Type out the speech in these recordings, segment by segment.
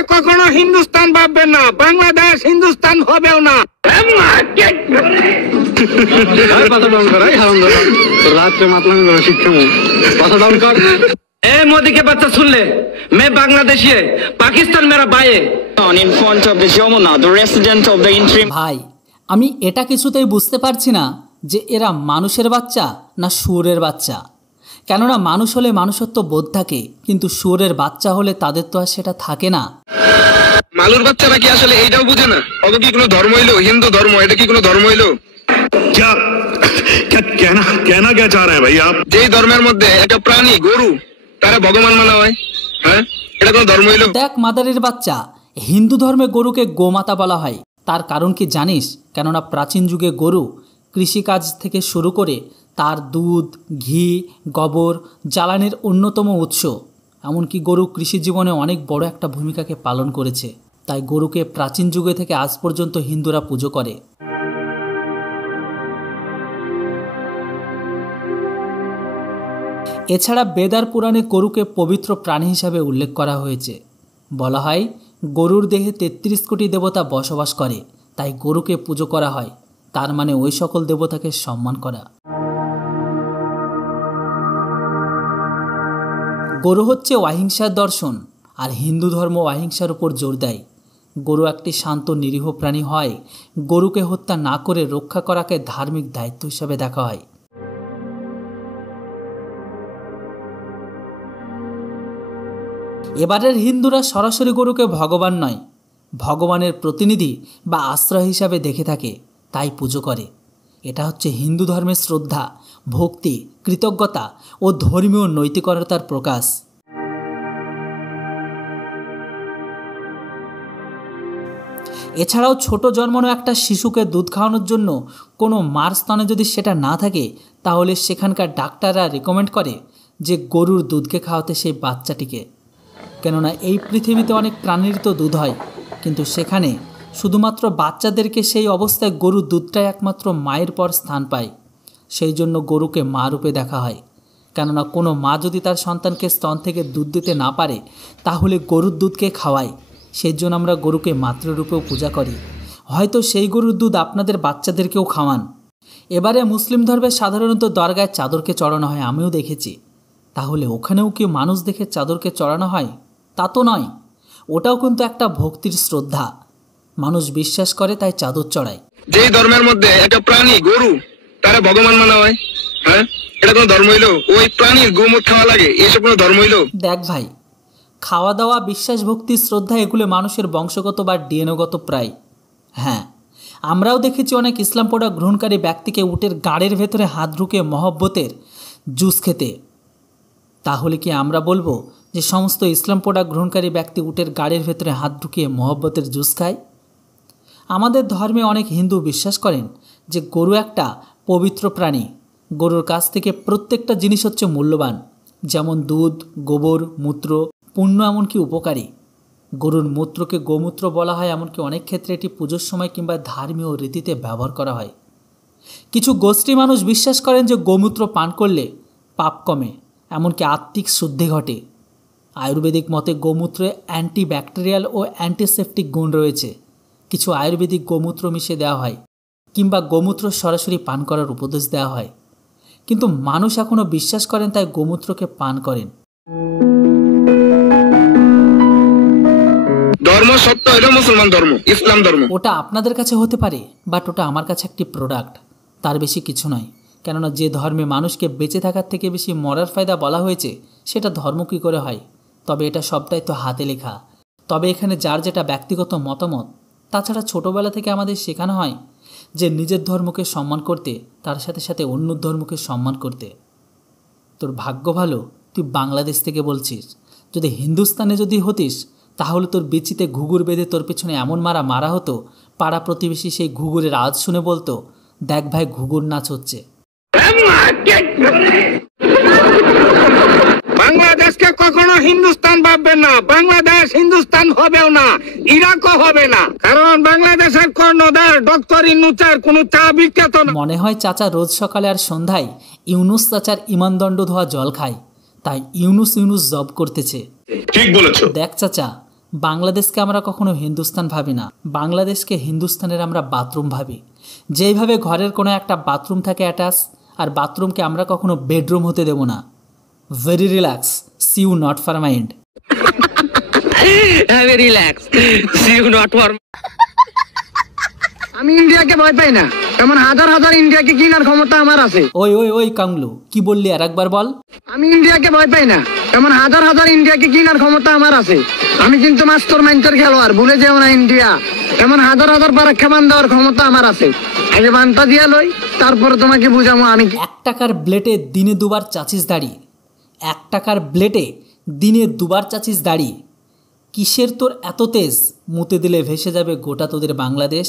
বাংলাদেশকে কখনো হিন্দুস্তান ভাববেন না, বাংলাদেশ হিন্দুস্তান হবেও না। मोदी के बच्चा सुन ले, मैं बांग्लादेशी है, पाकिस्तान मेरा भाई है। In front of the Yamuna, the resident of the interim. ভাই আমি এটা কিছুতেই বুঝতে পারছি না যে এরা মানুষের বাচ্চা না শুয়োরের বাচ্চা। কেননা মানুষ হলে মানুষত্ব বোধ থাকে, কিন্তু শুয়োরের বাচ্চা হলে তাদের তো আর সেটা থাকে না। মালুর বাচ্চারা কি আসলে এইটাও বুঝে না? অত কি কোনো ধর্ম হইলো? হিন্দু ধর্ম, এটা কি কোনো ধর্ম হইলো? कहना क्या चाह रहे हैं भाई आप? যেই ধর্মের মধ্যে একটা প্রাণী গরু তারা ভগবান মানা হয়, হ্যাঁ, এটা কোনো ধর্ম হইলো? দেখ মাদারের বাচ্চা, হিন্দু ধর্মে গরুকে গোমাতা বলা হয়। তার কারণ কি জানিস? কেননা প্রাচীন যুগে গরু কৃষিকাজ থেকে শুরু করে তার দুধ, ঘি, গোবর, জ্বালানির অন্যতম উৎস। এমনকি গরু কৃষি জীবনে অনেক বড় একটা ভূমিকাকে পালন করেছে। তাই গরুকে প্রাচীন যুগে থেকে আজ পর্যন্ত হিন্দুরা পুজো করে। এছাড়া বেদার পুরাণে গরুকে পবিত্র প্রাণী হিসাবে উল্লেখ করা হয়েছে। বলা হয় গরুর দেহে ৩৩ কোটি দেবতা বসবাস করে, তাই গরুকে পুজো করা হয়। তার মানে ওই সকল দেবতাকে সম্মান করা। গরু হচ্ছে অহিংসার দর্শন, আর হিন্দু ধর্ম অহিংসার উপর জোর দেয়। গরু একটি শান্ত নিরীহ প্রাণী হয়। গরুকে হত্যা না করে রক্ষা করাকে ধার্মিক দায়িত্ব হিসাবে দেখা হয়। এবারের হিন্দুরা সরাসরি গরুকে ভগবান নয়, ভগবানের প্রতিনিধি বা আশ্রয় হিসাবে দেখে থাকে, তাই পুজো করে। এটা হচ্ছে হিন্দু ধর্মের শ্রদ্ধা, ভক্তি, কৃতজ্ঞতা ও ধর্মীয় নৈতিকতার প্রকাশ। এছাড়াও ছোট জন্মানো একটা শিশুকে দুধ খাওয়ানোর জন্য কোনো মার স্তনে যদি সেটা না থাকে, তাহলে সেখানকার ডাক্তাররা রেকমেন্ড করে যে গরুর দুধকে খাওয়াতে সেই বাচ্চাটিকে। কেননা এই পৃথিবীতে অনেক প্রাণীর তো দুধ হয়, কিন্তু সেখানে শুধুমাত্র বাচ্চাদেরকে সেই অবস্থায় গরুর দুধটাই একমাত্র মায়ের পর স্থান পায়। সেই জন্য গরুকে মা রূপে দেখা হয়। কেননা কোনো মা যদি তার সন্তানকে স্তন থেকে দুধ দিতে না পারে, তাহলে গরুর দুধকে খাওয়ায়। সেই জন্য আমরা গরুকে মাতৃরূপেও পূজা করি। হয়তো সেই গরুর দুধ আপনাদের বাচ্চাদেরকেও খাওয়ান। এবারে মুসলিম ধর্মে সাধারণত দরগায় চাদরকে চড়ানো হয়, আমিও দেখেছি। তাহলে ওখানেও কি মানুষ দেখে চাদরকে চড়ানো হয়? তা তো নয়, ওটাও কিন্তু একটা ভক্তির শ্রদ্ধা। মানুষ বিশ্বাস করে তাই চাদর চড়ায়। যেই ধর্মের মধ্যে একটা প্রাণী গরু তারা ভগবান মানা হয়, হ্যাঁ, এটা কোনো ধর্ম হইলো? ওই প্রাণীর গোমূত্র খাওয়া লাগে, এসব কোনো ধর্ম হইলো? দেখ ভাই, খাওয়া দাওয়া, বিশ্বাস, ভক্তি, শ্রদ্ধা এগুলো মানুষের বংশগত বা ডিএনএগত প্রায়। হ্যাঁ, আমরাও দেখেছি অনেক ইসলাম পড়া গ্রহণকারী ব্যক্তিকে উটের গাড়ের ভেতরে হাত ঢুকে মহব্বতের জুস খেতে। তাহলে কি আমরা বলবো যে সমস্ত ইসলাম পড়া গ্রহণকারী ব্যক্তি উটের গাড়ের ভেতরে হাত ঢুকিয়ে মহব্বতের জুস খায়? আমাদের ধর্মে অনেক হিন্দু বিশ্বাস করেন যে গরু একটা পবিত্র প্রাণী। গরুর কাছ থেকে প্রত্যেকটা জিনিস হচ্ছে মূল্যবান, যেমন দুধ, গোবর, মূত্র, পুণ্য, এমনকি উপকারী। গরুর মূত্রকে গোমূত্র বলা হয়, এমনকি অনেক ক্ষেত্রে এটি পুজোর সময় কিংবা ধর্মীয় রীতিতে ব্যবহার করা হয়। কিছু গোষ্ঠী মানুষ বিশ্বাস করেন যে গোমূত্র পান করলে পাপ কমে, এমনকি আত্মিক শুদ্ধি ঘটে। আয়ুর্বেদিক মতে গোমূত্রে অ্যান্টিব্যাকটেরিয়াল ও অ্যান্টিসেপটিক গুণ রয়েছে। কিছু আয়ুর্বেদিক গোমূত্র মিশিয়ে দেওয়া হয়, কিংবা গোমূত্র সরাসরি পান করার উপদেশ দেওয়া হয়। কিন্তু মানুষ এখনও বিশ্বাস করেন, তাই গোমূত্রকে পান করেন। ধর্ম সত্য, এটা মুসলমান ধর্ম, ইসলাম ধর্ম। ওটা আপনাদের কাছে হতে পারে, বাট ওটা আমার কাছে একটি প্রোডাক্ট, তার বেশি কিছু নয়। কেননা যে ধর্মে মানুষকে বেঁচে থাকার থেকে বেশি মরার ফায়দা বলা হয়েছে, সেটা ধর্ম কী করে হয়? তবে এটা সবটাই তো হাতে লেখা। তবে এখানে যার যেটা ব্যক্তিগত মতামত। তাছাড়া ছোটোবেলা থেকে আমাদের শেখানো হয় যে নিজের ধর্মকে সম্মান করতে, তার সাথে সাথে অন্য ধর্মকে সম্মান করতে। তোর ভাগ্য ভালো তুই বাংলাদেশ থেকে বলছিস। যদি হিন্দুস্তানে যদি হতিস, তাহলে তোর বিচিতে ঘুঘুর বেঁধে তোর পেছনে এমন মারা হতো, পাড়া প্রতিবেশী সেই ঘুঘুরের আওয়াজ শুনে বলতো, দেখ ভাই ঘুঘুর নাচ হচ্ছে। বাংলাদেশকে কখনো হিন্দুস্তান ভাববেন না, বাংলাদেশ হিন্দুস্তান হবেও না, ইরাকও হবে না। কারণ বাংলাদেশের কর্ণধার ডক্টর ইউনূসের কোনো চা বিখ্যাত না। মনে হয় চাচা রোজ সকালে আর সন্ধ্যায় ইউনূস চাচার ইমানদণ্ড ধোয়া জল খায়, তাই ইউনূস জব করতেছে। ঠিক বলেছো। দেখ চাচা, বাংলাদেশকে আমরা কখনো হিন্দুস্তান ভাবি না, বাংলাদেশকে হিন্দুস্তানের আমরা বাথরুম ভাবি। যেইভাবে ঘরের কোনো একটা বাথরুম থাকে অ্যাটাচ, আর বাথরুমকে আমরা কখনো বেডরুম হতে দেব না। Very relax, see you not for mind. Relax, see you not for. আমি ইন্ডিয়াকে ভয় পাই না, এমন হাজার হাজার ইন্ডিয়াকে কেনার ক্ষমতা আমার আছে। ওই ওই ওই কাংলু, কি বললি আর একবার বল। আমি ইন্ডিয়াকে ভয় পাই না, এমন হাজার হাজার ইন্ডিয়াকে কেনার ক্ষমতা আমার আছে। আমি কিন্তু মাস্টার মাইন্ডের খেলোয়াড়, ভুলে যেও না ইন্ডিয়া। এমন হাজার হাজার পরীক্ষা বান দেওয়ার ক্ষমতা আমার আছে। আগে বানটা দিয়া লই, তারপরে তোমাকে বুঝাবো আমি। 1 টাকার ব্লেটে দিনে 2 বার চাচিস দাড়ি, 1 টাকার ব্লেটে দিনে 2 বার চাচিস দাড়ি। কিসের তোর এত তেজ, মুতে দিলে ভেসে যাবে গোটা তোদের বাংলাদেশ।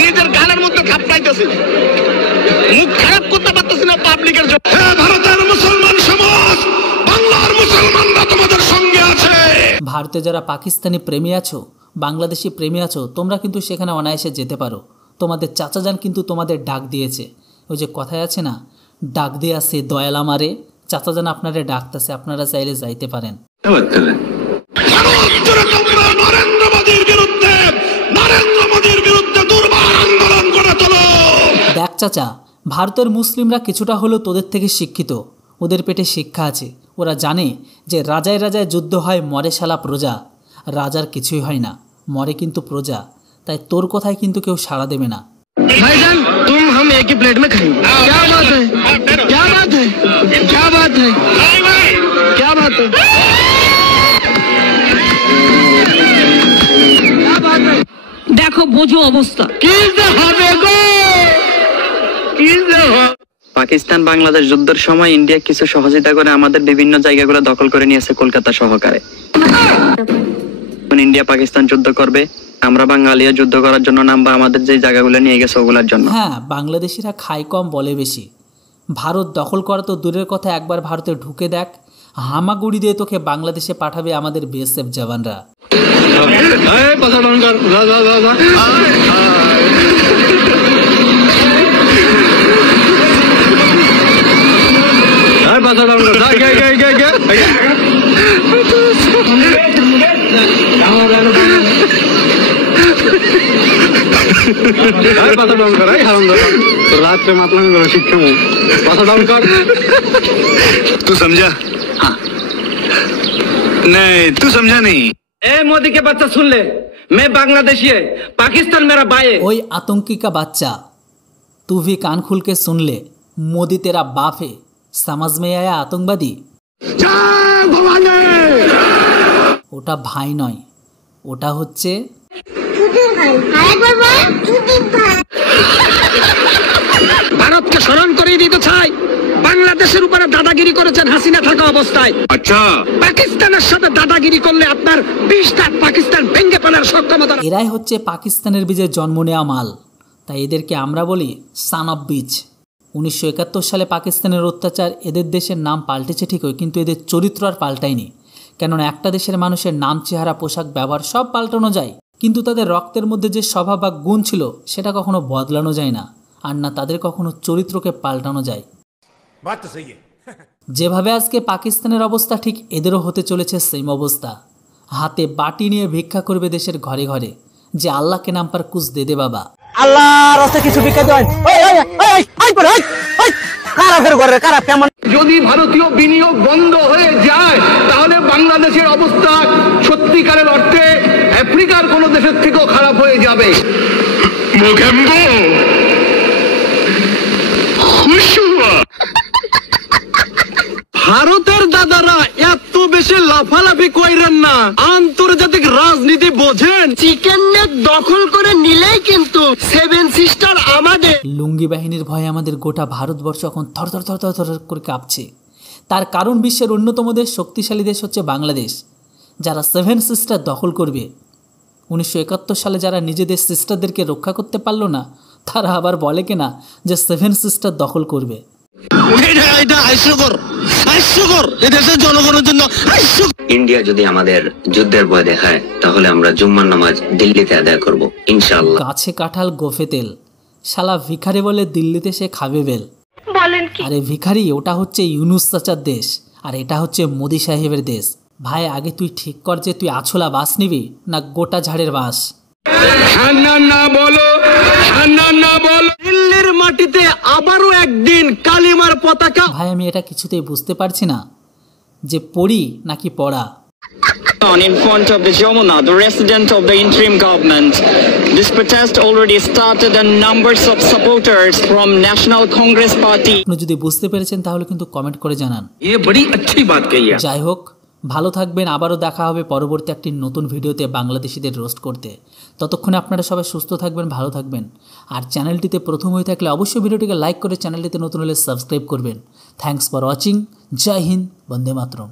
নিজের গানের মধ্যে থাপড়াইতেছে, মুখ খারাপ করতে পারতেছে না পাবলিকের জন্য। ভারতের মুসলমান সমাজ, বাংলার মুসলমানরা তোমাদের সঙ্গে আছে। ভারতে যারা পাকিস্তানি প্রেমী আছো, বাংলাদেশি প্রেমী আছো, তোমরা কিন্তু সেখানে অনায়াসে যেতে পারো। তোমাদের চাচাজান কিন্তু তোমাদের ডাক দিয়েছে। ওই যে কথায় আছে না, ডাক দিয়ে আসে দয়াল আমারে, চাচাজান আপনারে ডাকতেছে, আপনারা চাইলে যাইতে পারেন। নরেন্দ্র মোদীর বিরুদ্ধে দুর্বার আন্দোলন করে তোলো। দেখ চাচা, ভারতের মুসলিমরা কিছুটা হলেও তোদের থেকে শিক্ষিত, ওদের পেটে শিক্ষা আছে। ওরা জানে যে রাজায় রাজায় যুদ্ধ হয়, মরে শালা প্রজা। রাজার কিছুই হয় না, মরে কিন্তু প্রজা। তাই তোর কথায় কিন্তু কেউ সাড়া দেবে না। ভাইজান, তুম হাম এক হি প্লেট মে খাएंगे। क्या बात है, क्या बात है, क्या बात है, क्या बात है, क्या बात है। দেখো বোঝো অবস্থা কি যে হবে গো, কি যে হবে। পাকিস্তান বাংলাদেশ যুদ্ধের সময় ইন্ডিয়া কিছু সহযোগিতা করে আমাদের বিভিন্ন জায়গাগুলো দখল করে নিয়েছে, কলকাতা সহকারে। ইন্ডিয়া পাকিস্তান যুদ্ধ করবে, আমরা বাঙালিরা যুদ্ধ করার জন্য নামবা, আমাদের যে জায়গাগুলো নিয়ে গেছে ওগুলোর জন্য। হ্যাঁ, বাংলাদেশিরা খায় কম বলে বেশি। ভারত দখল করা তো দূরের কথা, একবার ভারতে ঢুকে দেখ, হামাগুড়ি দিয়ে তোকে বাংলাদেশে পাঠাবে আমাদের বিএসএফ জওয়ানরা। रात में मतलब शिक्षक तू समझा? हाँ नहीं, तू समझा नहीं। ए मोदी के बच्चा सुन ले, मैं बांग्लादेशी है, पाकिस्तान मेरा भाई है। ओए आतंकी का बच्चा, तू भी कान खुल के सुन ले, मोदी तेरा बाप है, समझ में आया आतंकवादी? ওটা ভাই নয়, ওটা হচ্ছে ভারতকে স্মরণ করিয়ে দিতে চাই, বাংলাদেশের উপরে দাদাগিরি করেছেন হাসিনা থাকা অবস্থায়। अच्छा পাকিস্তানের সাথে দাদাগিরি করলে আপনার 20টা পাকিস্তান ভেঙে ফেলার সক্ষমতা। এরাই হচ্ছে পাকিস্তানের বীজে জন্ম নেওয়া মাল। তাই এদেরকে আমরা বলি সান অফ বীজ। 1971 সালে পাকিস্তানের অত্যাচার এদের দেশের নাম পাল্টেছে ঠিকই, কিন্তু এদের চরিত্র আর পাল্টায়নি। কেননা একটা দেশের মানুষের নাম, চেহারা, পোশাক, ব্যবহার সব পাল্টানো যায়, কিন্তু তাদের রক্তের মধ্যে যে স্বভাব বা গুণ ছিল সেটা কখনো বদলানো যায় না, আর না তাদের কখনো চরিত্রকে পাল্টানো যায়। যেভাবে আজকে পাকিস্তানের অবস্থা, ঠিক এদেরও হতে চলেছে সেম অবস্থা। হাতে বাটি নিয়ে ভিক্ষা করবে দেশের ঘরে ঘরে, যে আল্লাহকে নাম পার কুছ দে দে বাবা। আল্লাহর রাস্তায় কিছু ভিক্ষা দেন। যদি ভারতীয় বিনিয়োগ বন্ধ হয়ে যায় তাহলে বাংলাদেশের অবস্থা সত্যিকারের অর্থে আফ্রিকার কোন দেশের থেকেও খারাপ হয়ে যাবে। ভারতের দাদারা এত বেশি লাফালাফি কইরেন না, আন্তর্জাতিক রাজনীতি বোঝেন। চিকেন নেক দখল করে নিলেই কিন্তু 7 সিস্টার আমাদের। লুঙ্গি বাহিনীর ভয়ে আমাদের গোটা ভারতবর্ষ এখন থর থর থর থর থর করে কাঁপছে। তার কারণ বিশ্বের অন্যতম দেশ, শক্তিশালী দেশ হচ্ছে বাংলাদেশ, যারা 7 সিস্টার দখল করবে। 1971 সালে যারা নিজেদের সিস্টারদেরকে রক্ষা করতে পারলো না, তারা আবার বলে কিনা যে 7 সিস্টার দখল করবে। ইন্ডিয়া যদি আমাদের যুদ্ধের ভয় দেখায় তাহলে আমরা জুম্মার নামাজ দিল্লিতে আদায় করব ইনশাআল্লাহ। গাছে কাঁঠাল গোফে তেল, শালা ভিখারি বলে দিল্লিতে সে খাবে বেল। আরে ভিখারি, ওটা হচ্ছে ইউনুস চাচার দেশ, আর এটা হচ্ছে মোদি সাহেবের দেশ। ভাই আগে তুই ঠিক কর যে তুই আছলা বাস নিবি না গোটা ঝাড়ের বাস। দিল্লির মাটিতে আবারও একদিন কালিমার পতাকা। ভাই আমি এটা কিছুতেই বুঝতে পারছি না যে পড়ি নাকি পড়া। In front of the Jamuna, the resident of the interim government. This protest already started and numbers of supporters from National Congress Party. আপনি যদি বুঝতে পেরেছেন তাহলে কিন্তু কমেন্ট করে জানান। ये बड़ी अच्छी बात कही है। যাই হোক, ভালো থাকবেন। আবারও দেখা হবে পরবর্তী একটি নতুন ভিডিওতে বাংলাদেশিদের রোস্ট করতে। ততক্ষণে আপনারা সবাই সুস্থ থাকবেন, ভালো থাকবেন। আর চ্যানেলটিতে প্রথম হয়ে থাকলে অবশ্যই ভিডিওটিকে লাইক করে চ্যানেলটিতে নতুন হলে সাবস্ক্রাইব করবেন। Thanks for watching. জয় হিন্দ, বন্দে মাতরম।